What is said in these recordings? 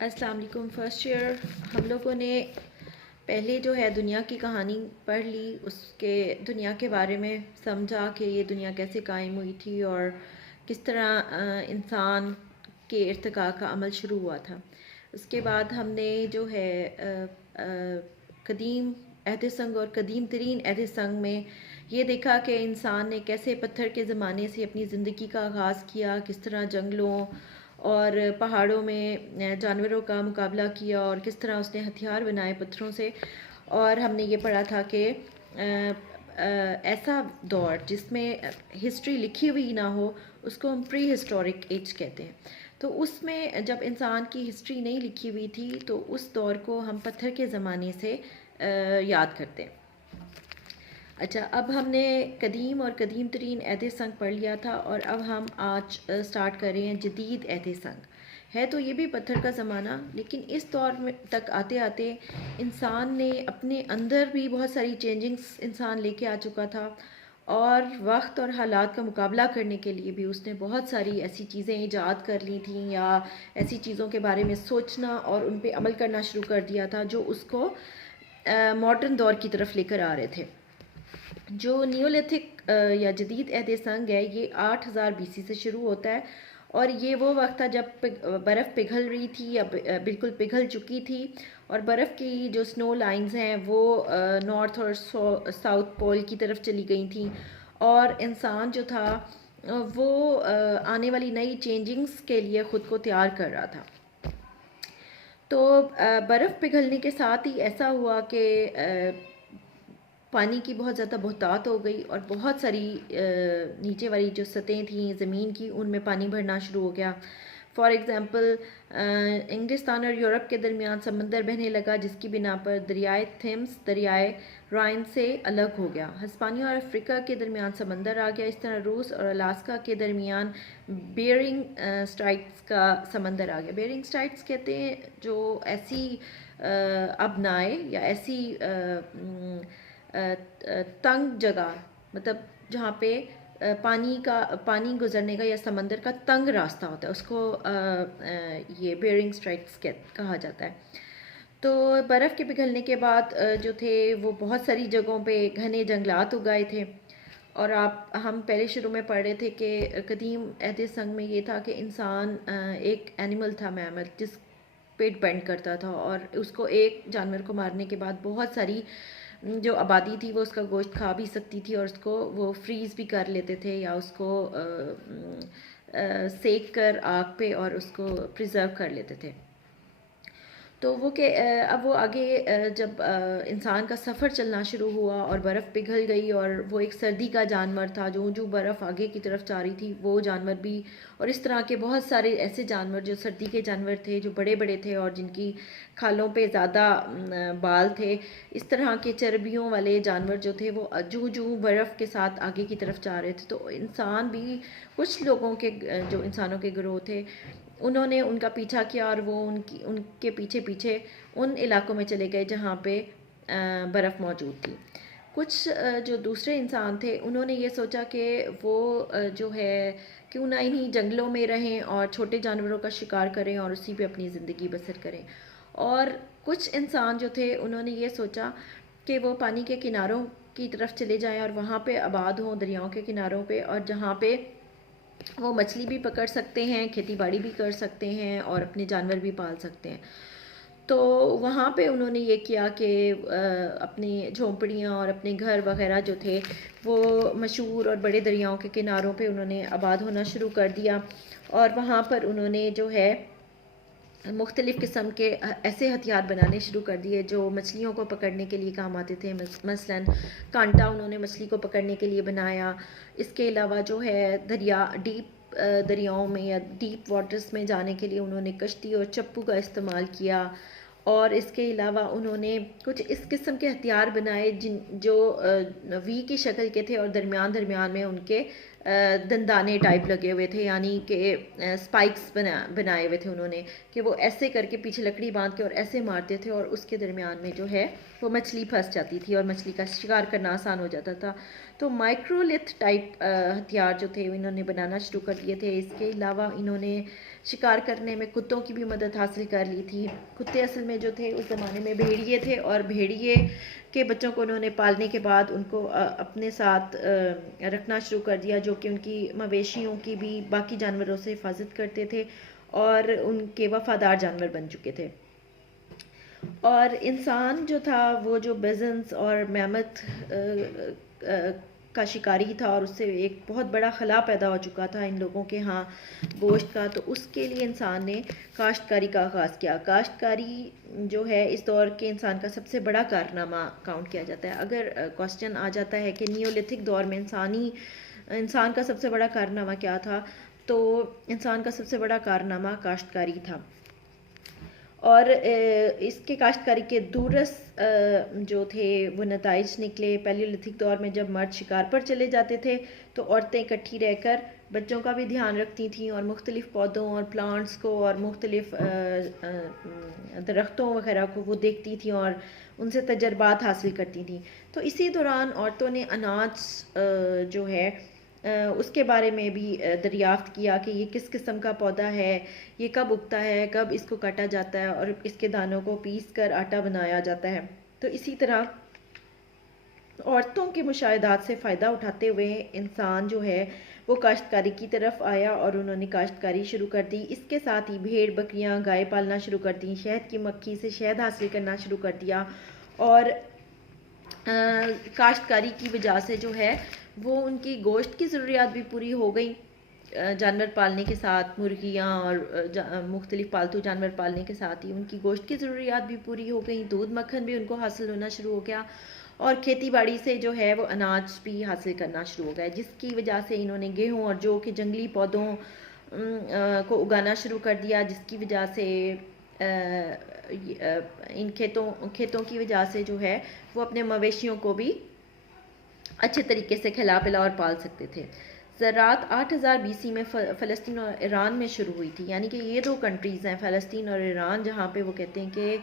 अस्सलाम वालेकुम। First year हम लोगों ने पहले जो है दुनिया की कहानी पढ़ ली, उसके दुनिया के बारे में समझा कि ये दुनिया कैसे कायम हुई थी और किस तरह इंसान के इर्तिका का अमल शुरू हुआ था। उसके बाद हमने जो है कदीम अहद संग और कदीम तरीन अहद संग में ये देखा कि इंसान ने कैसे पत्थर के ज़माने से अपनी ज़िंदगी का आगाज़ किया, किस तरह जंगलों और पहाड़ों में जानवरों का मुकाबला किया और किस तरह उसने हथियार बनाए पत्थरों से। और हमने ये पढ़ा था कि ऐसा दौर जिसमें हिस्ट्री लिखी हुई ना हो उसको हम प्री हिस्टोरिक एज कहते हैं। तो उसमें जब इंसान की हिस्ट्री नहीं लिखी हुई थी तो उस दौर को हम पत्थर के ज़माने से याद करते हैं। अच्छा, अब हमने कदीम और कदीम तरीन अहद संग पढ़ लिया था और अब हम आज स्टार्ट कर रहे हैं जदीद अहद संग। है तो ये भी पत्थर का ज़माना, लेकिन इस दौर में तक आते आते इंसान ने अपने अंदर भी बहुत सारी चेंजिंग्स इंसान लेके आ चुका था और वक्त और हालात का मुकाबला करने के लिए भी उसने बहुत सारी ऐसी चीज़ें ईजाद कर ली थी या ऐसी चीज़ों के बारे में सोचना और उन पर अमल करना शुरू कर दिया था जो उसको मॉडर्न दौर की तरफ लेकर आ रहे थे। जो नियोलिथिक या जदीद अहद संग है ये 8000 BC से शुरू होता है और ये वो वक्त था जब बर्फ़ पिघल रही थी या बिल्कुल पिघल चुकी थी और बर्फ़ की जो स्नो लाइंस हैं वो नॉर्थ और साउथ पोल की तरफ चली गई थी और इंसान जो था वो आने वाली नई चेंजिंग्स के लिए ख़ुद को तैयार कर रहा था। तो बर्फ़ पिघलने के साथ ही ऐसा हुआ कि पानी की बहुत ज़्यादा बहुतात हो गई और बहुत सारी नीचे वाली जो सतहें थी ज़मीन की उनमें पानी भरना शुरू हो गया। फॉर एग्ज़ाम्पल इंग्लिस्तान और यूरोप के दरमियान समंदर बहने लगा जिसकी बिना पर दरियाए थेम्स दरियाए राइन से अलग हो गया। हिस्पानिया और अफ्रीका के दरमियान समंदर आ गया। इस तरह रूस और अलास्का के दरमियान बेरिंग स्ट्राइट्स का समंदर आ गया। बेरिंग स्ट्राइट्स कहते हैं जो ऐसी अपनाए या ऐसी तंग जगह, मतलब जहाँ पे पानी गुजरने का या समंदर का तंग रास्ता होता है उसको ये बेरिंग स्ट्राइट्स कहा जाता है। तो बर्फ़ के पिघलने के बाद जो थे वो बहुत सारी जगहों पे घने जंगलात उगाए थे और हम पहले शुरू में पढ़ रहे थे कि कदीम अहद संग में ये था कि इंसान एक एनिमल था, मैमल, जिस पे डिपेंड करता था और उसको एक जानवर को मारने के बाद बहुत सारी जो आबादी थी वो उसका गोश्त खा भी सकती थी और उसको वो फ्रीज़ भी कर लेते थे या उसको सेक कर आग पे और उसको प्रिजर्व कर लेते थे। तो वो के अब वो आगे जब इंसान का सफ़र चलना शुरू हुआ और बर्फ़ पिघल गई और वो एक सर्दी का जानवर था, जो जो बर्फ़ आगे की तरफ जा रही थी वो जानवर भी, और इस तरह के बहुत सारे ऐसे जानवर जो सर्दी के जानवर थे, जो बड़े बड़े थे और जिनकी खालों पे ज़्यादा बाल थे, इस तरह के चर्बियों वाले जानवर जो थे वो जूं जूं बर्फ़ के साथ आगे की तरफ जा रहे थे। तो इंसान भी, कुछ लोगों के जो इंसानों के गिरोह थे उन्होंने उनका पीछा किया और वो उनके पीछे पीछे उन इलाकों में चले गए जहाँ पे बर्फ़ मौजूद थी। कुछ जो दूसरे इंसान थे उन्होंने ये सोचा कि वो जो है क्यों ना इन्हीं जंगलों में रहें और छोटे जानवरों का शिकार करें और उसी पे अपनी ज़िंदगी बसर करें। और कुछ इंसान जो थे उन्होंने ये सोचा कि वो पानी के किनारों की तरफ चले जाएं और वहाँ पे आबाद हों, दरियाओं के किनारों पे, और जहाँ पे वो मछली भी पकड़ सकते हैं, खेती बाड़ी भी कर सकते हैं और अपने जानवर भी पाल सकते हैं। तो वहाँ पे उन्होंने ये किया कि अपनी झोंपड़ियाँ और अपने घर वगैरह जो थे वो मशहूर और बड़े दरियाओं के किनारों पे उन्होंने आबाद होना शुरू कर दिया और वहाँ पर उन्होंने जो है मुख्तलिफ़ किस्म के ऐसे हथियार बनाने शुरू कर दिए जो मछलियों को पकड़ने के लिए काम आते थे। मसलन कांटा उन्होंने मछली को पकड़ने के लिए बनाया। इसके अलावा जो है डीप दरियाओं में या डीप वाटर्स में जाने के लिए उन्होंने कश्ती और चप्पू का इस्तेमाल किया। और इसके अलावा उन्होंने कुछ इस किस्म के हथियार बनाए जो वी की शक्ल के थे और दरमियान दरमियान में उनके दंदाने टाइप लगे हुए थे, यानी कि स्पाइक्स बनाए हुए थे उन्होंने, कि वो ऐसे करके पीछे लकड़ी बांध के और ऐसे मारते थे और उसके दरमियान में जो है वो मछली फंस जाती थी और मछली का शिकार करना आसान हो जाता था। तो माइक्रोलिथ टाइप हथियार जो थे इन्होंने बनाना शुरू कर दिए थे। इसके अलावा इन्होंने शिकार करने में कुत्तों की भी मदद हासिल कर ली थी। कुत्ते असल में जो थे उस ज़माने में भेड़िए थे, और भेड़िए के बच्चों को उन्होंने पालने के बाद उनको अपने साथ रखना शुरू कर दिया, जो कि उनकी मवेशियों की भी बाकी जानवरों से हिफाजत करते थे और उनके वफादार जानवर बन चुके थे। और इंसान जो था वो जो बेजन्स और मैमथ का शिकारी था, और उससे एक बहुत बड़ा खला पैदा हो चुका था इन लोगों के यहाँ गोश्त का। तो उसके लिए इंसान ने काश्तकारी का आगाज़ किया। काश्तकारी जो है इस दौर के इंसान का सबसे बड़ा कारनामा काउंट किया जाता है। अगर क्वेश्चन आ जाता है कि नियोलिथिक दौर में इंसान का सबसे बड़ा कारनामा क्या था, तो इंसान का सबसे बड़ा कारनामा काश्तकारी था। और इसके काश्तकारी के दूरस जो थे वो नताइज निकले। पैलियोलिथिक दौर में जब मर्द शिकार पर चले जाते थे तो औरतें इकट्ठी रहकर बच्चों का भी ध्यान रखती थीं और मुख्तलिफ पौधों और प्लांट्स को और मुख्तलिफ दरख्तों वगैरह को वो देखती थी और उनसे तजर्बात हासिल करती थी। तो इसी दौरान औरतों ने अनाज जो है उसके बारे में भी दरियाफ्त किया कि ये किस किस्म का पौधा है, ये कब उगता है, कब इसको काटा जाता है और इसके दानों को पीस कर आटा बनाया जाता है। तो इसी तरह औरतों के मुशाहिदात से फ़ायदा उठाते हुए इंसान जो है वो काश्तकारी की तरफ आया और उन्होंने काश्तकारी शुरू कर दी। इसके साथ ही भेड़ बकरियां गाय पालना शुरू कर दी, शहद की मक्खी से शहद हासिल करना शुरू कर दिया। और काश्तकारी की वजह से जो है वो उनकी गोश्त की ज़रूरियात भी पूरी हो गई। जानवर पालने के साथ मुर्गियाँ और मुख्तलिफ पालतू जानवर पालने के साथ ही उनकी गोश्त की ज़रूरियात भी पूरी हो गई। दूध मक्खन भी उनको हासिल होना शुरू हो गया और खेती बाड़ी से जो है वो अनाज भी हासिल करना शुरू हो गया, जिसकी वजह से इन्होंने गेहूँ और जौ के जंगली पौधों को उगाना शुरू कर दिया, जिसकी वजह से इन खेतों की वजह से जो है वो अपने मवेशियों को भी अच्छे तरीके से खिला पिला और पाल सकते थे। ज़राअत 8000 बीसी में फ़लस्तीन और ईरान में शुरू हुई थी, यानी कि ये दो कंट्रीज़ हैं फ़लस्तीन और ईरान, जहाँ पे वो कहते हैं कि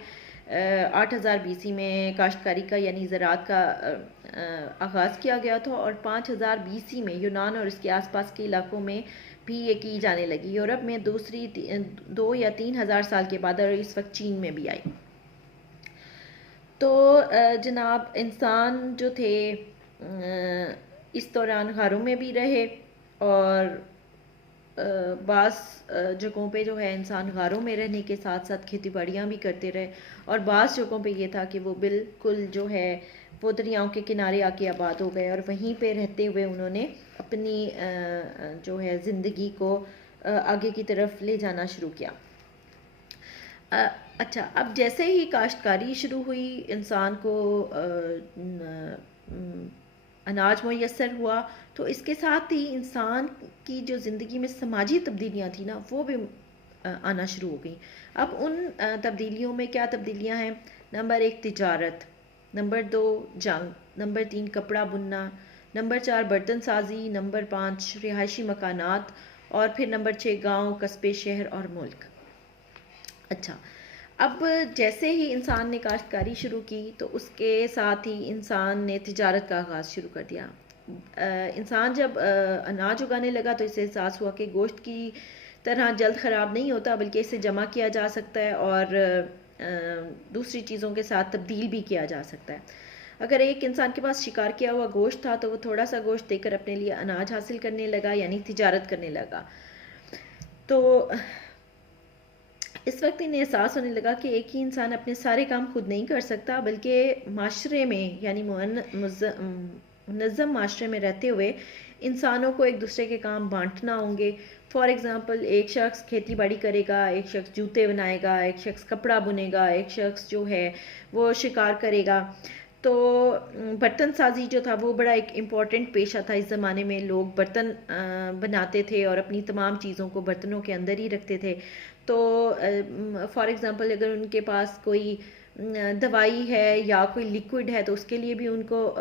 8000 बीसी में काश्तकारी का यानी ज़राअत का आगाज़ किया गया था, और 5000 बीसी में यूनान और इसके आसपास के इलाकों में भी ये की जाने लगी। यूरोप में दूसरी 2 या 3000 साल के बाद, और इस वक्त चीन में भी आई। तो जनाब इंसान जो थे इस दौरान गारों में भी रहे, और बाज़ जगहों पे जो है इंसान गारों में रहने के साथ साथ खेती बाड़ियाँ भी करते रहे, और बाज़ जगहों पे ये था कि वो बिल्कुल जो है वो दरियाओं के किनारे आके आबाद हो गए और वहीं पे रहते हुए उन्होंने अपनी जो है ज़िंदगी को आगे की तरफ ले जाना शुरू किया। अच्छा, अब जैसे ही काश्तकारी शुरू हुई, इंसान को अनाज मुयस्सर हुआ, तो इसके साथ ही इंसान की जो ज़िंदगी में समाजी तब्दीलियाँ थी ना वो भी आना शुरू हो गई। अब उन तब्दीलियों में क्या तब्दीलियाँ हैं? नंबर 1 तिजारत, नंबर 2 जंग, नंबर 3 कपड़ा बुनना, नंबर 4 बर्तन साजी, नंबर 5 रिहायशी मकानात, और फिर नंबर 6 गाँव, कस्बे, शहर और मुल्क। अच्छा, अब जैसे ही इंसान ने काश्तकारी शुरू की तो उसके साथ ही इंसान ने तिजारत का आगाज़ शुरू कर दिया। इंसान जब अनाज उगाने लगा तो इसे एहसास हुआ कि गोश्त की तरह जल्द ख़राब नहीं होता, बल्कि इसे जमा किया जा सकता है और दूसरी चीज़ों के साथ तब्दील भी किया जा सकता है। अगर एक इंसान के पास शिकार किया हुआ गोश्त था तो वो थोड़ा सा गोश्त देकर अपने लिए अनाज हासिल करने लगा, यानी तिजारत करने लगा। तो इस वक्त इन्हें एहसास होने लगा कि एक ही इंसान अपने सारे काम खुद नहीं कर सकता, बल्कि माशरे में यानी मुनज़्ज़म माशरे में रहते हुए इंसानों को एक दूसरे के काम बांटना होंगे। फॉर एग्ज़ाम्पल, एक शख्स खेती बाड़ी करेगा, एक शख्स जूते बनाएगा, एक शख्स कपड़ा बुनेगा, एक शख्स जो है वो शिकार करेगा। तो बर्तन साजी जो था वो बड़ा एक इम्पॉर्टेंट पेशा था। इस ज़माने में लोग बर्तन बनाते थे और अपनी तमाम चीज़ों को बर्तनों के अंदर ही रखते थे। तो फॉर एग्ज़ाम्पल, अगर उनके पास कोई दवाई है या कोई लिक्विड है तो उसके लिए भी उनको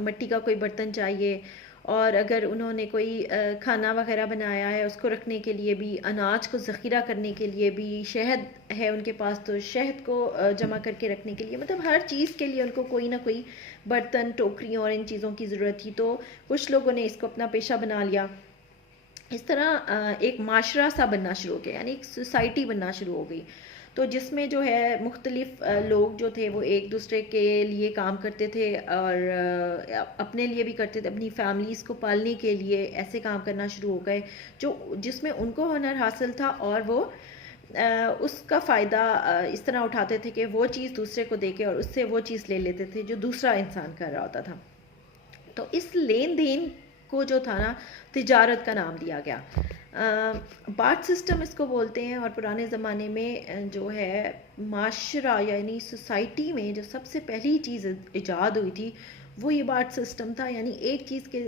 मिट्टी का कोई बर्तन चाहिए। और अगर उन्होंने कोई खाना वगैरह बनाया है उसको रखने के लिए भी, अनाज को ज़ख़ीरा करने के लिए भी, शहद है उनके पास तो शहद को जमा करके रखने के लिए, मतलब हर चीज़ के लिए उनको कोई ना कोई बर्तन, टोकरियाँ और इन चीज़ों की ज़रूरत थी। तो कुछ लोगों ने इसको अपना पेशा बना लिया। इस तरह एक माशरा सा बनना शुरू हो गया, यानी एक सोसाइटी बनना शुरू हो गई। तो जिसमें जो है मुख्तलिफ लोग जो थे वो एक दूसरे के लिए काम करते थे और अपने लिए भी करते थे, अपनी फैमिलीज़ को पालने के लिए ऐसे काम करना शुरू हो गए जो जिसमें उनको हुनर हासिल था, और वो उसका फ़ायदा इस तरह उठाते थे कि वो चीज़ दूसरे को दे के और उससे वो चीज़ ले लेते थे जो दूसरा इंसान कर रहा होता था। तो इस लेन देन को जो था ना, तिजारत का नाम दिया गया। बाट सिस्टम इसको बोलते हैं। और पुराने ज़माने में जो है माशरा यानी सोसाइटी में जो सबसे पहली चीज़ इजाद हुई थी वो ये बाट सिस्टम था, यानी एक चीज़ के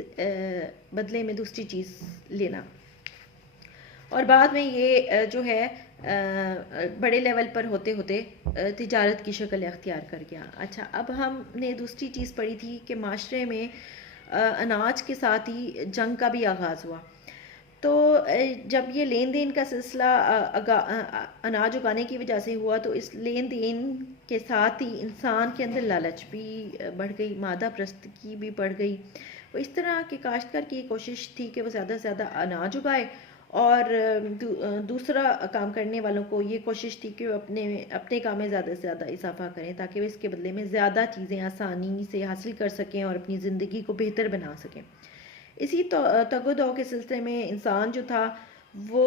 बदले में दूसरी चीज़ लेना। और बाद में ये जो है बड़े लेवल पर होते होते तिजारत की शक्ल अख्तियार कर गया। अच्छा, अब हमने दूसरी चीज़ पढ़ी थी कि माशरे में अनाज के साथ ही जंग का भी आगाज़ हुआ। तो जब ये लेन देन का सिलसिला अनाज उगाने की वजह से हुआ, तो इस लेन देन के साथ ही इंसान के अंदर लालच भी बढ़ गई, मादा परस्तगी भी बढ़ गई। वो इस तरह के काश्तकार की कोशिश थी कि वो ज़्यादा से ज़्यादा अनाज उगाए, और दूसरा काम करने वालों को ये कोशिश थी कि वो अपने अपने काम में ज़्यादा से ज़्यादा इजाफा करें ताकि वो इसके बदले में ज़्यादा चीज़ें आसानी से हासिल कर सकें और अपनी ज़िंदगी को बेहतर बना सकें। इसी तो तगो-दो के सिलसिले में इंसान जो था वो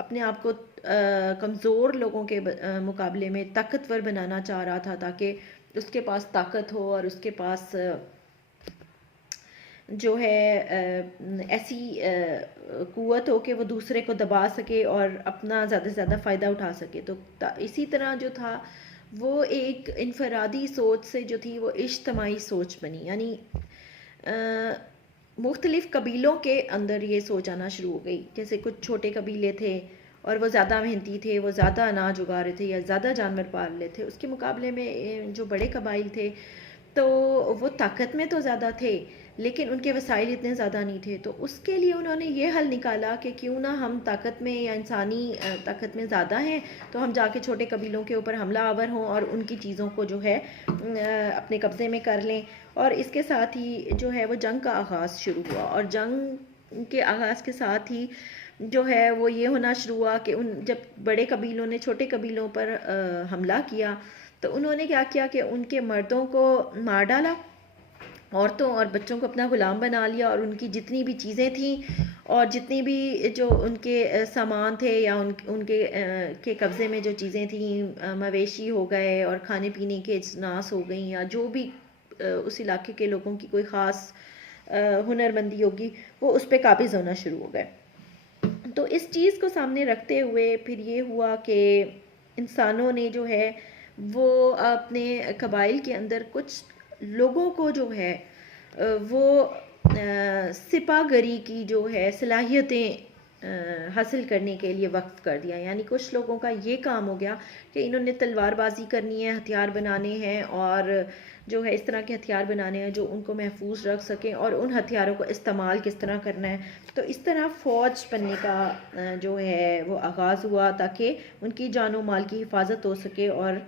अपने आप को कमज़ोर लोगों के मुकाबले में ताकतवर बनाना चाह रहा था ताकि उसके पास ताकत हो और उसके पास जो है ऐसी क़ुव्वत हो कि वो दूसरे को दबा सके और अपना ज़्यादा से ज़्यादा फ़ायदा उठा सके। तो इसी तरह जो था वो एक इनफरादी सोच से जो थी वो इज्तमाही सोच बनी, यानी मुख्तलिफ़ कबीलों के अंदर ये सोच आना शुरू हो गई। जैसे कुछ छोटे कबीले थे और वो ज़्यादा मेहनती थे, वो ज़्यादा अनाज उगा रहे थे या ज़्यादा जानवर पाल रहे थे, उसके मुकाबले में जो बड़े कबाइल थे तो वो ताकत में तो ज़्यादा थे लेकिन उनके वसाइल इतने ज़्यादा नहीं थे। तो उसके लिए उन्होंने ये हल निकाला कि क्यों ना हम ताकत में या इंसानी ताकत में ज़्यादा हैं तो हम जाके छोटे कबीलों के ऊपर हमला आवर हों और उनकी चीज़ों को जो है अपने कब्ज़े में कर लें। और इसके साथ ही जो है वो जंग का आगाज़ शुरू हुआ, और जंग के आगाज़ के साथ ही जो है वो ये होना शुरू हुआ कि जब बड़े कबीलों ने छोटे कबीलों पर हमला किया तो उन्होंने क्या किया कि उनके मर्दों को मार डाला, औरतों और बच्चों को अपना ग़ुलाम बना लिया, और उनकी जितनी भी चीज़ें थीं और जितनी भी जो उनके सामान थे या उनके के कब्ज़े में जो चीज़ें थीं, मवेशी हो गए और खाने पीने के अजनास हो गई या जो भी उस इलाके के लोगों की कोई ख़ास हुनरमंदी होगी, वो उस पर काबिज़ होना शुरू हो गए। तो इस चीज़ को सामने रखते हुए फिर ये हुआ कि इंसानों ने जो है वो अपने कबाइल के अंदर कुछ लोगों को जो है वो सिपागरी की जो है सलाहियतें हासिल करने के लिए वक्फ कर दिया। यानी कुछ लोगों का ये काम हो गया कि इन्होंने तलवारबाजी करनी है, हथियार बनाने हैं, और जो है इस तरह के हथियार बनाने हैं जो उनको महफूज रख सकें, और उन हथियारों को इस्तेमाल किस तरह करना है। तो इस तरह फ़ौज बनने का जो है वो आगाज़ हुआ ताकि उनकी जानो माल की हिफाजत हो सके, और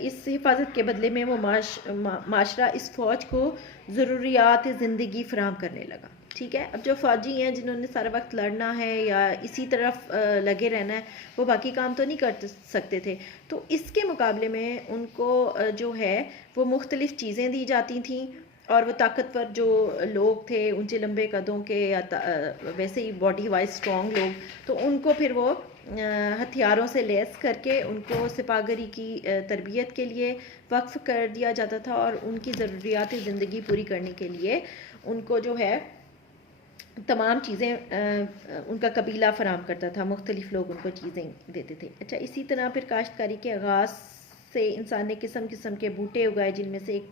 इस हिफाजत के बदले में वो माशरा इस फ़ौज को ज़रूरियात ज़िंदगी फ़राहम करने लगा। ठीक है, अब जो फ़ौजी हैं जिन्होंने सारा वक्त लड़ना है या इसी तरफ लगे रहना है, वो बाकी काम तो नहीं कर सकते थे। तो इसके मुकाबले में उनको जो है वो मुख्तलिफ़ चीज़ें दी जाती थीं, और वो ताकतवर जो लोग थे, ऊंचे लंबे कदों के या वैसे ही बॉडी वाइज स्ट्रॉन्ग लोग, तो उनको फिर वो हथियारों से लैस करके उनको सिपागरी की तरबियत के लिए वक्फ कर दिया जाता था, और उनकी ज़रूरियात ज़िंदगी पूरी करने के लिए उनको जो है तमाम चीज़ें उनका कबीला फ़राहम करता था, मुख्तलिफ़ लोग उनको चीज़ें देते थे। अच्छा, इसी तरह फिर काश्तकारी के आगाज़ से इंसान ने किस्म किस्म के बूटे उगाए, जिनमें से एक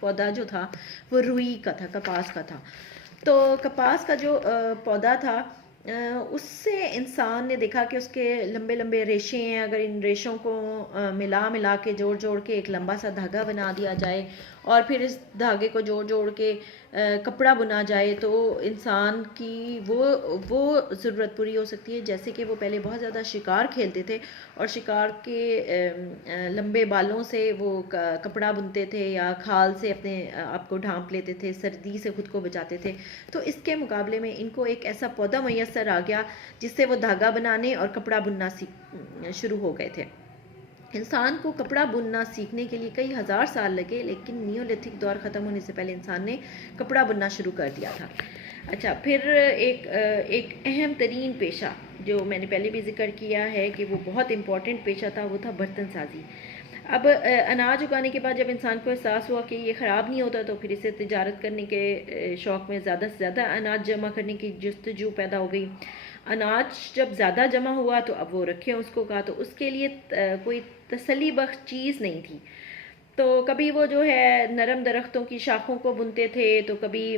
पौधा जो था वो रुई का था, कपास का था। तो कपास का जो पौधा था उससे इंसान ने देखा कि उसके लंबे लंबे रेशे हैं, अगर इन रेशों को मिला मिला के जोड़ जोड़ के एक लंबा सा धागा बना दिया जाए और फिर इस धागे को जोड़ जोड़ के कपड़ा बुना जाए तो इंसान की वो ज़रूरत पूरी हो सकती है। जैसे कि वो पहले बहुत ज़्यादा शिकार खेलते थे और शिकार के लंबे बालों से वो कपड़ा बुनते थे या खाल से अपने आप को ढांप लेते थे, सर्दी से खुद को बचाते थे। तो इसके मुकाबले में इनको एक ऐसा पौधा मैसर आ गया जिससे वो धागा बनाने और कपड़ा बुनना शुरू हो गए थे। इंसान को कपड़ा बुनना सीखने के लिए कई हज़ार साल लगे, लेकिन नियोलिथिक दौर ख़त्म होने से पहले इंसान ने कपड़ा बुनना शुरू कर दिया था। अच्छा, फिर एक अहम तरीन पेशा जो मैंने पहले भी जिक्र किया है कि वो बहुत इम्पोर्टेंट पेशा था, वो था बर्तन साजी। अब अनाज उगाने के बाद जब इंसान को एहसास हुआ कि ये ख़राब नहीं होता तो फिर इसे तिजारत करने के शौक़ में ज़्यादा से ज़्यादा अनाज जमा करने की जस्तजू पैदा हो गई। अनाज जब ज़्यादा जमा हुआ तो अब वो रखें उसको कहा, तो उसके लिए कोई तसल्ली बख्श चीज़ नहीं थी। तो कभी वो जो है नरम दरख्तों की शाखों को बुनते थे, तो कभी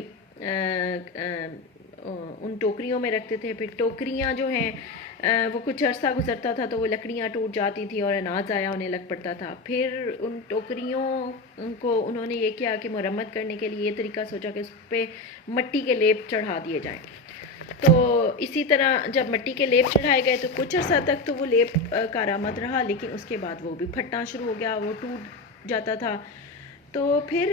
उन टोकरियों में रखते थे। फिर टोकरियाँ जो हैं वो कुछ अरसा गुजरता था तो वो लकड़ियाँ टूट जाती थी और अनाज ज़ाया होने लग पड़ता था। फिर उन टोकरियों को उन्होंने ये किया कि मुरम्मत करने के लिए ये तरीका सोचा कि उस पर मट्टी के लेप चढ़ा दिए जाएँ। तो इसी तरह जब मट्टी के लेप चढ़ाए गए तो कुछ अर्सा तक तो वो लेप कारामद रहा, लेकिन उसके बाद वो भी फटना शुरू हो गया, वो टूट जाता था। तो फिर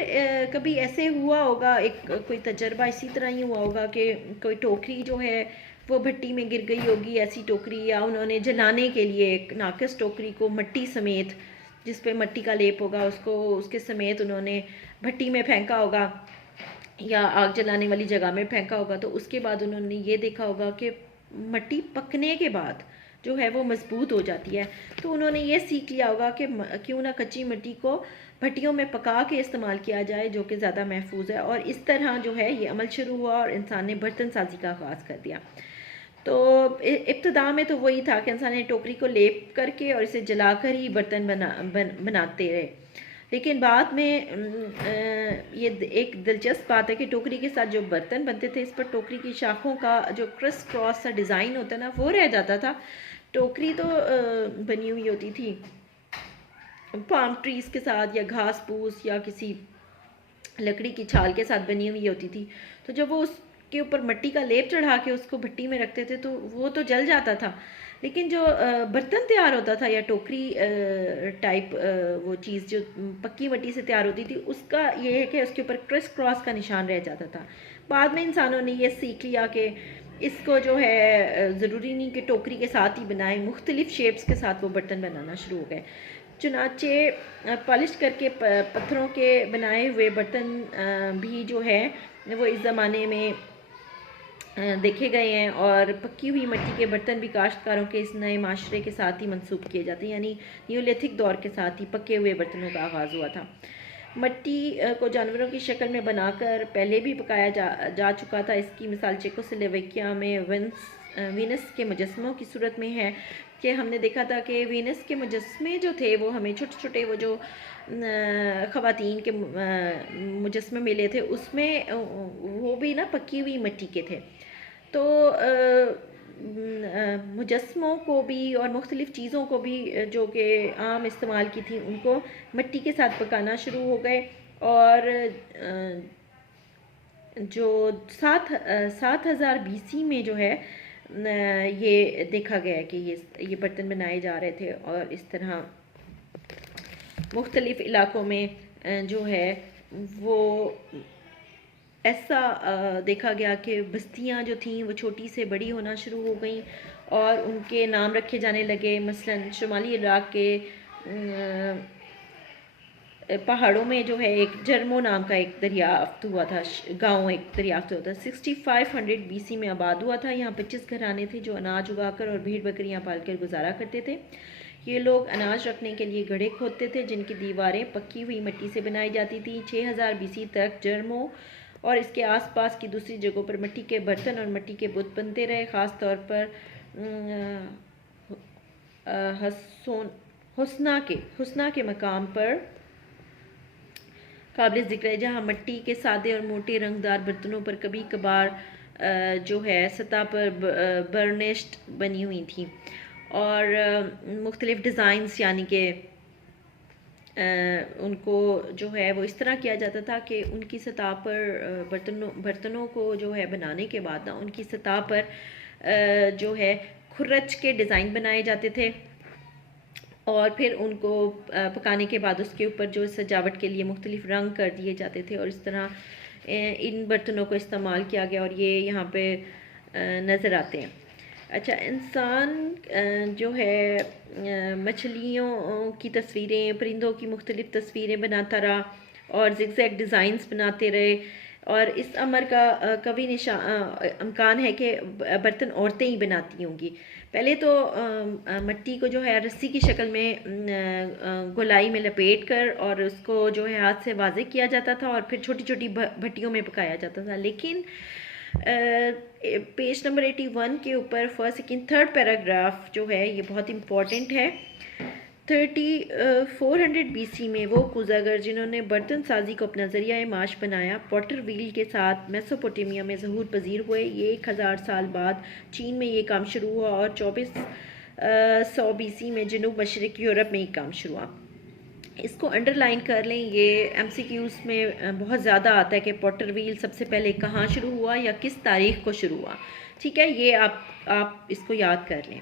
कभी ऐसे हुआ होगा, एक कोई तजर्बा इसी तरह ही हुआ होगा कि कोई टोकरी जो है वो भट्टी में गिर गई होगी, ऐसी टोकरी, या उन्होंने जलाने के लिए एक नाकिस टोकरी को मट्टी समेत, जिस पे मट्टी का लेप होगा, उसको उसके समेत उन्होंने भट्टी में फेंका होगा या आग जलाने वाली जगह में फेंका होगा। तो उसके बाद उन्होंने ये देखा होगा कि मट्टी पकने के बाद जो है वो मजबूत हो जाती है। तो उन्होंने ये सीख लिया होगा कि क्यों ना कच्ची मिट्टी को भट्टियों में पका के इस्तेमाल किया जाए, जो कि ज़्यादा महफूज है। और इस तरह जो है ये अमल शुरू हुआ और इंसान ने बर्तन साजी का आगाज़ कर दिया। तो इब्तदा में तो वही था कि इंसान ने टोकरी को लेप करके और इसे जलाकर ही बर्तन बनाते रहे। लेकिन बाद में ये एक दिलचस्प बात है कि टोकरी के साथ जो बर्तन बनते थे, इस पर टोकरी की शाखों का जो क्रिस क्रॉस सा डिज़ाइन होता है ना, वो रह जाता था। टोकरी तो बनी हुई होती थी पाम ट्रीज़ के साथ या घास फूस या किसी लकड़ी की छाल के साथ बनी हुई होती थी। तो जब वो उसके ऊपर मिट्टी का लेप चढ़ा के उसको भट्टी में रखते थे तो वो तो जल जाता था, लेकिन जो बर्तन तैयार होता था या टोकरी टाइप वो चीज़ जो पक्की मिट्टी से तैयार होती थी, उसका ये है कि उसके ऊपर क्रिस क्रॉस का निशान रह जाता था। बाद में इंसानों ने ये सीख लिया कि इसको जो है ज़रूरी नहीं कि टोकरी के साथ ही बनाएं, मुख्तलिफ शेप्स के साथ वो बर्तन बनाना शुरू हो गए। चुनाचे पॉलिश करके पत्थरों के बनाए हुए बर्तन भी जो है वो इस ज़माने में देखे गए हैं, और पक्की हुई मिट्टी के बर्तन भी काश्तकारों के इस नए माशरे के साथ ही मंसूब किए जाते हैं, यानी नियोलिथिक दौर के साथ ही पके हुए बर्तनों का आगाज़ हुआ था। मिट्टी को जानवरों की शक्ल में बनाकर पहले भी पकाया जा चुका था। इसकी मिसाल चेकोस्लोवाकिया में वीनस के मुजस्मों की सूरत में है कि हमने देखा था कि वीनस के मुजस्मे जो थे वो हमें छोटे छोटे वो जो ख़वातीन के मुजस्मे मिले थे, उसमें वो भी ना पकी हुई मिट्टी के थे। तो मुजस्मों को भी और मुख्तलिफ़ चीज़ों को भी जो कि आम इस्तेमाल की थी, उनको मिट्टी के साथ पकाना शुरू हो गए। और जो 7000 BC में जो है ये देखा गया है कि ये बर्तन बनाए जा रहे थे। और इस तरह मुख्तलिफ़ इलाक़ों में जो है वो ऐसा देखा गया कि बस्तियां जो थीं वो छोटी से बड़ी होना शुरू हो गई और उनके नाम रखे जाने लगे। मसलन शुमाली इराक़ के पहाड़ों में जो है एक जर्मो नाम का एक दरियाफ्त हुआ था, गांव एक दरियाफ्त हुआ था। 6500 BC में आबाद हुआ था। यहाँ 25 घराने थे जो अनाज उगाकर और भेड़ बकरियाँ पालकर गुजारा करते थे। ये लोग अनाज रखने के लिए गड्ढे खोदते थे जिनकी दीवारें पक्की हुई मिट्टी से बनाई जाती थी। 6000 BC तक जर्मो और इसके आसपास की दूसरी जगहों पर मिट्टी के बर्तन और मिट्टी के बुत बनते रहे। ख़ास तौर पर हुस्ना के मकाम पर काबिल ज़िक्र है, जहाँ मिट्टी के सादे और मोटे रंगदार बर्तनों पर कभी कभार जो है सतह पर बर्निश्ड बनी हुई थी और मुख्तलिफ़ डिज़ाइंस यानी कि उनको जो है वो इस तरह किया जाता था कि उनकी सतह पर बर्तनों को जो है बनाने के बाद ना उनकी सतह पर जो है खुरच के डिज़ाइन बनाए जाते थे और फिर उनको पकाने के बाद उसके ऊपर जो सजावट के लिए मुख्तलिफ रंग कर दिए जाते थे और इस तरह इन बर्तनों को इस्तेमाल किया गया और ये यहाँ पे नज़र आते हैं। अच्छा, इंसान जो है मछलियों की तस्वीरें, परिंदों की मुख्तलिफ़ तस्वीरें बनाता रहा और ज़िगज़ैग डिज़ाइंस बनाते रहे और इस अमर का कभी इम्कान है कि बर्तन औरतें ही बनाती होंगी। पहले तो मिट्टी को जो है रस्सी की शक्ल में गोलाई में लपेट कर और उसको जो है हाथ से वाज़े किया जाता था और फिर छोटी छोटी भट्टियों में पकाया जाता था। लेकिन पेज नंबर 81 के ऊपर फर्स्ट सेकंड थर्ड पैराग्राफ जो है ये बहुत इम्पॉर्टेंट है। 400 BC में वो कुजागर जिन्होंने बर्तन साजी को अपना ज़रिया माश बनाया पॉटर व्हील के साथ मेसोपोटामिया में ज़हूर पजीर हुए। ये 1000 साल बाद चीन में ये काम शुरू हुआ और 2400 BC में जनूब मशरक़ यूरोप में ये काम शुरू हुआ। इसको अंडरलाइन कर लें, ये MCQs में बहुत ज़्यादा आता है कि पॉटर व्हील सबसे पहले कहाँ शुरू हुआ या किस तारीख को शुरू हुआ। ठीक है, ये आप इसको याद कर लें।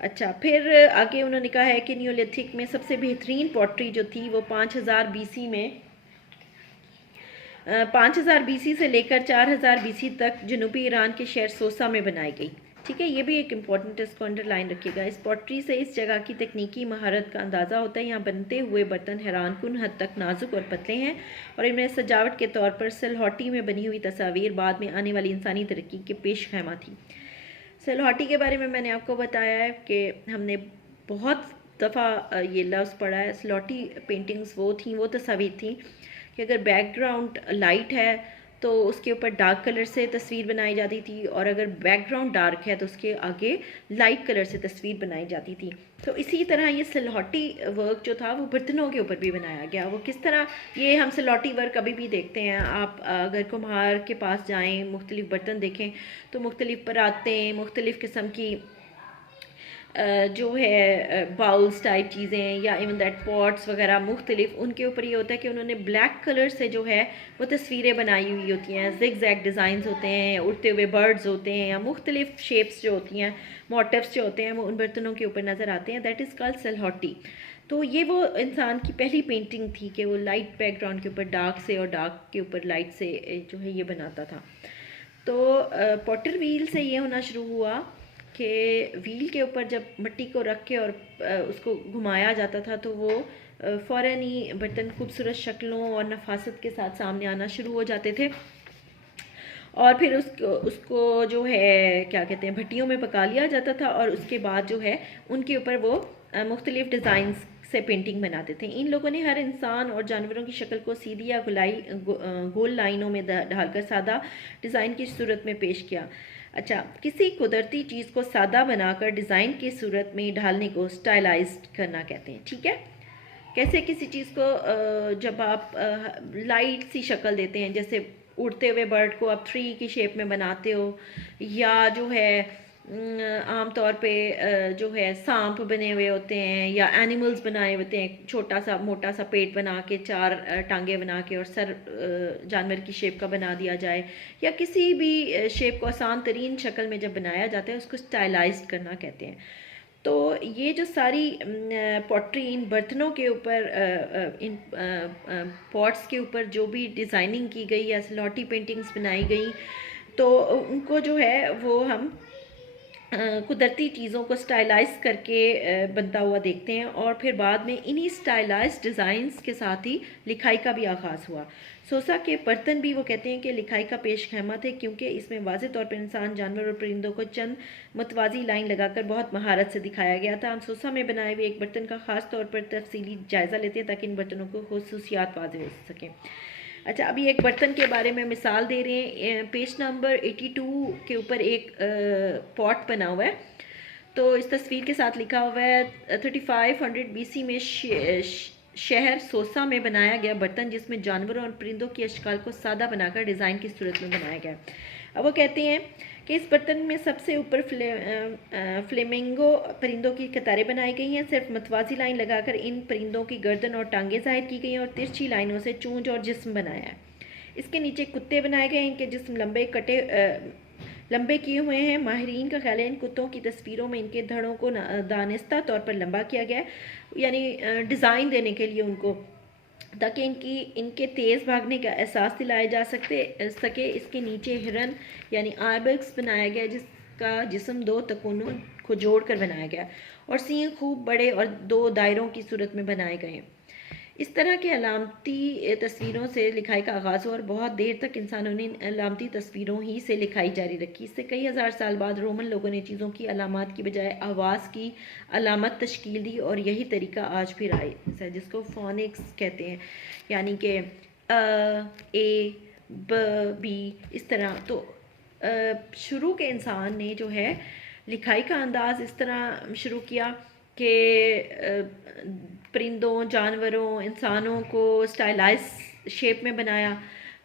अच्छा, फिर आगे उन्होंने कहा है कि न्यूलिथिक में सबसे बेहतरीन पॉटरी जो थी वो 5000 BC में 5000 BC से लेकर 4000 BC तक जनूबी ईरान के शहर सोसा में बनाई गई। ठीक है, ये भी एक इम्पॉर्टेंट, इसको अंडरलाइन रखिएगा। इस पॉटरी से इस जगह की तकनीकी महारत का अंदाज़ा होता है। यहाँ बनते हुए बर्तन हैरानकुन हद तक नाजुक और पतले हैं और इनमें सजावट के तौर पर सलहौटी में बनी हुई तस्वीर बाद में आने वाली इंसानी तरक्की के पेश खैमा थी। सलहौटी के बारे में मैंने आपको बताया है कि हमने बहुत दफ़ा ये लफ्ज़ पढ़ा है। सलहौटी पेंटिंग्स वो थी, वो तस्वीर थी कि अगर बैकग्राउंड लाइट है तो उसके ऊपर डार्क कलर से तस्वीर बनाई जाती थी और अगर बैकग्राउंड डार्क है तो उसके आगे लाइट कलर से तस्वीर बनाई जाती थी। तो इसी तरह ये सलहौटी वर्क जो था वो बर्तनों के ऊपर भी बनाया गया। वो किस तरह, ये हम सलहौटी वर्क अभी भी देखते हैं। आप अगर कुम्हार के पास जाएँ, मुख्तलिफ़ बर्तन देखें तो मुख्तलिफ़ परातें, मुख्तलिफ़ किस्म की जो है बाउल्स टाइप चीज़ें या इवन दैट पॉट्स वगैरह मुख्तलिफ, उनके ऊपर ये होता है कि उन्होंने ब्लैक कलर से जो है वो तस्वीरें बनाई हुई होती हैं। ज़िगज़ैग डिज़ाइंस होते हैं, उड़ते हुए बर्ड्स होते हैं या मुख्तलिफ शेप्स जो होती हैं, मोटिव्स जो होते हैं वो उन बर्तनों के ऊपर नज़र आते हैं। That is called silhouette. तो ये वो इंसान की पहली पेंटिंग थी कि वो लाइट बैकग्राउंड के ऊपर डार्क से और डार्क के ऊपर लाइट से जो है ये बनाता था। तो पॉटर व्हील से ये होना शुरू हुआ कि व्हील के ऊपर जब मिट्टी को रख के और उसको घुमाया जाता था तो वो फ़ौरन ही बर्तन खूबसूरत शक्लों और नफासत के साथ सामने आना शुरू हो जाते थे और फिर उसको जो है क्या कहते हैं भट्टियों में पका लिया जाता था और उसके बाद जो है उनके ऊपर वो मुख्तलिफ़ डिज़ाइंस से पेंटिंग बनाते थे। इन लोगों ने हर इंसान और जानवरों की शक्ल को सीधी या गोल लाइनों में ढालकर सादा डिज़ाइन की सूरत में पेश किया। अच्छा, किसी कुदरती चीज़ को सादा बनाकर डिज़ाइन की सूरत में ढालने को स्टाइलाइज्ड करना कहते हैं। ठीक है, कैसे किसी चीज़ को जब आप लाइट सी शक्ल देते हैं, जैसे उड़ते हुए बर्ड को आप ट्री की शेप में बनाते हो या जो है आम तौर पे जो है सांप बने हुए होते हैं या एनिमल्स बनाए होते हैं, छोटा सा मोटा सा पेट बना के 4 टांगे बना के और सर जानवर की शेप का बना दिया जाए या किसी भी शेप को आसान तरीन शक्ल में जब बनाया जाता है उसको स्टाइलाइज्ड करना कहते हैं। तो ये जो सारी पॉटरी इन बर्तनों के ऊपर इन पॉट्स के ऊपर जो भी डिज़ाइनिंग की गई या सलहौटी पेंटिंग्स बनाई गई तो उनको जो है वो हम कुदरती चीज़ों को स्टाइलाइज करके बनता हुआ देखते हैं और फिर बाद में इन्हीं स्टाइलाइज्ड डिज़ाइंस के साथ ही लिखाई का भी आगाज़ हुआ। सोसा के बर्तन भी वो कहते हैं कि लिखाई का पेश खैमा थे क्योंकि इसमें वाज़े तौर पर इंसान, जानवर और परिंदों को चंद मतवाजी लाइन लगाकर बहुत महारत से दिखाया गया था। हम सोसा में बनाए हुए एक बर्तन का ख़ास तौर पर तफसीली जायज़ा लेते हैं ताकि इन बर्तनों को खुसूसियात वाज़े हो सकें। अच्छा, अभी एक बर्तन के बारे में मिसाल दे रहे हैं। पेज नंबर 82 के ऊपर एक पॉट बना हुआ है। तो इस तस्वीर के साथ लिखा हुआ है 3500 BC में शहर सोसा में बनाया गया बर्तन जिसमें जानवरों और परिंदों की अशकाल को सादा बनाकर डिज़ाइन की सूरत में बनाया गया। अब वो कहते हैं कि इस बर्तन में सबसे ऊपर फ्लेमिंगो परिंदों की कतारें बनाई गई हैं। सिर्फ मतवाजी लाइन लगाकर इन परिंदों की गर्दन और टांगें ज़ाहिर की गई हैं और तिरछी लाइनों से चूंच और जिस्म बनाया है। इसके नीचे कुत्ते बनाए गए हैं, इनके जिस्म लंबे किए हुए हैं। माहिरीन का ख्याल है इन कुत्तों की तस्वीरों में इनके धड़ों को दानिस्ता तौर पर लंबा किया गया है, यानी डिज़ाइन देने के लिए उनको, ताकि इनके तेज़ भागने का एहसास दिलाया जा सके। इसके नीचे हिरन यानी आइबेक्स बनाया गया, जिसका जिस्म 2 तकोनों को जोड़कर बनाया गया और सींग खूब बड़े और 2 दायरों की सूरत में बनाए गए हैं। इस तरह के अलामती तस्वीरों से लिखाई का आगाज़ हुआ और बहुत देर तक इंसानों ने अलामती तस्वीरों ही से लिखाई जारी रखी। इससे कई हज़ार साल बाद रोमन लोगों ने चीज़ों की अलामत की बजाय आवाज़ की अलामत तश्कील दी और यही तरीका आज भी राइज है, जिसको फोनिक्स कहते हैं, यानी कि ए ब बी इस तरह। तो शुरू के इंसान ने जो है लिखाई का अंदाज़ इस तरह शुरू किया कि परिंदों, जानवरों, इंसानों को स्टाइलाइज शेप में बनाया,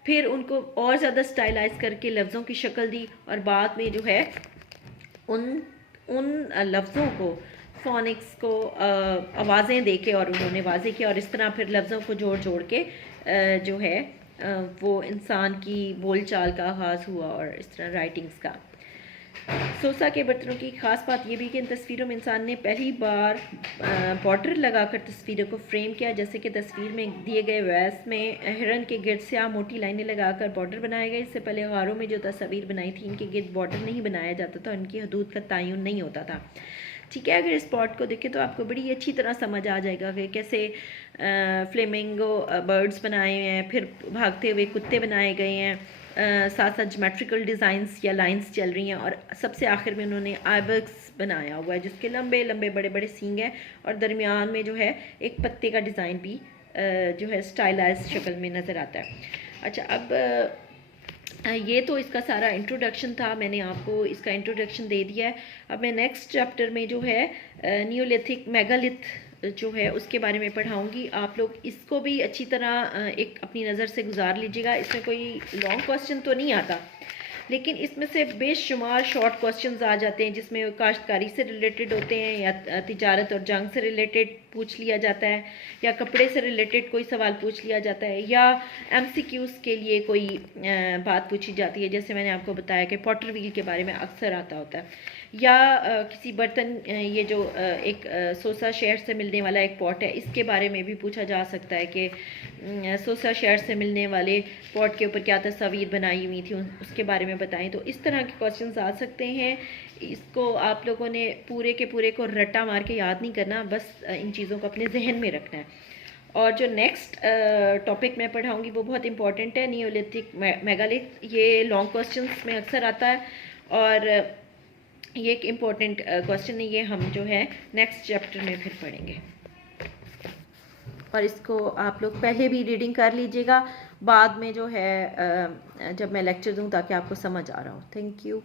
फिर उनको और ज़्यादा स्टाइलाइज करके लफ्ज़ों की शक्ल दी और बाद में जो है उन लफ्ज़ों को, फोनिक्स को आवाज़ें दे के और उन्होंने वाज़े किया और इस तरह फिर लफ्ज़ों को जोड़ जोड़ के जो है वो इंसान की बोलचाल का आगाज़ हुआ और इस तरह राइटिंग्स का। सोसा के बर्तनों की ख़ास बात यह भी कि इन तस्वीरों में इंसान ने पहली बार बॉर्डर लगाकर तस्वीरों को फ्रेम किया, जैसे कि तस्वीर में दिए गए वैस में हिरन के गिर्द स्याह मोटी लाइनें लगाकर बॉर्डर बनाए गए। इससे पहले गारों में जो तस्वीर बनाई थी, इनके गिर्द बॉर्डर नहीं बनाया जाता था, इनकी हदूद का तयन नहीं होता था। ठीक है, अगर इस स्पॉट को देखें तो आपको बड़ी अच्छी तरह समझ आ जाएगा कि कैसे फ्लेमिंगो बर्ड्स बनाए हैं, फिर भागते हुए कुत्ते बनाए गए हैं, साथ साथ ज्योमेट्रिकल डिज़ाइंस या लाइंस चल रही हैं और सबसे आखिर में उन्होंने आइबेक्स बनाया हुआ है, जिसके लंबे लंबे बड़े बड़े सींग हैं और दरमियान में जो है एक पत्ते का डिज़ाइन भी जो है स्टाइलाइज शक्ल में नज़र आता है। अच्छा, अब ये तो इसका सारा इंट्रोडक्शन था, मैंने आपको इसका इंट्रोडक्शन दे दिया है। अब मैं नेक्स्ट चैप्टर में जो है नियोलिथिक मेगालिथ जो है उसके बारे में पढ़ाऊँगी। आप लोग इसको भी अच्छी तरह एक अपनी नज़र से गुजार लीजिएगा। इसमें कोई लॉन्ग क्वेश्चन तो नहीं आता, लेकिन इसमें से बेशुमार शॉर्ट क्वेश्चंस आ जाते हैं जिसमें काश्तकारी से रिलेटेड होते हैं या तिजारत और जंग से रिलेटेड पूछ लिया जाता है या कपड़े से रिलेटेड कोई सवाल पूछ लिया जाता है या एमसीक्यूज़ के लिए कोई बात पूछी जाती है, जैसे मैंने आपको बताया कि पॉटर व्हील के बारे में अक्सर आता होता है, या किसी बर्तन, ये जो एक सोसा शहर से मिलने वाला एक पॉट है, इसके बारे में भी पूछा जा सकता है कि सोसा शहर से मिलने वाले पॉट के ऊपर क्या तस्वीर बनाई हुई थी, उसके बारे में बताएं। तो इस तरह के क्वेश्चंस आ सकते हैं। इसको आप लोगों ने पूरे के पूरे को रट्टा मार के याद नहीं करना, बस इन चीज़ों को अपने जहन में रखना है। और जो नेक्स्ट टॉपिक मैं पढ़ाऊँगी वो बहुत इंपॉर्टेंट है, नियोलिथिक मेगालिथ। ये लॉन्ग क्वेश्चंस में अक्सर आता है और ये एक इम्पॉर्टेंट क्वेश्चन है, ये हम जो है नेक्स्ट चैप्टर में फिर पढ़ेंगे। और इसको आप लोग पहले भी रीडिंग कर लीजिएगा, बाद में जो है जब मैं लेक्चर दूँ ताकि आपको समझ आ रहा हो। Thank you.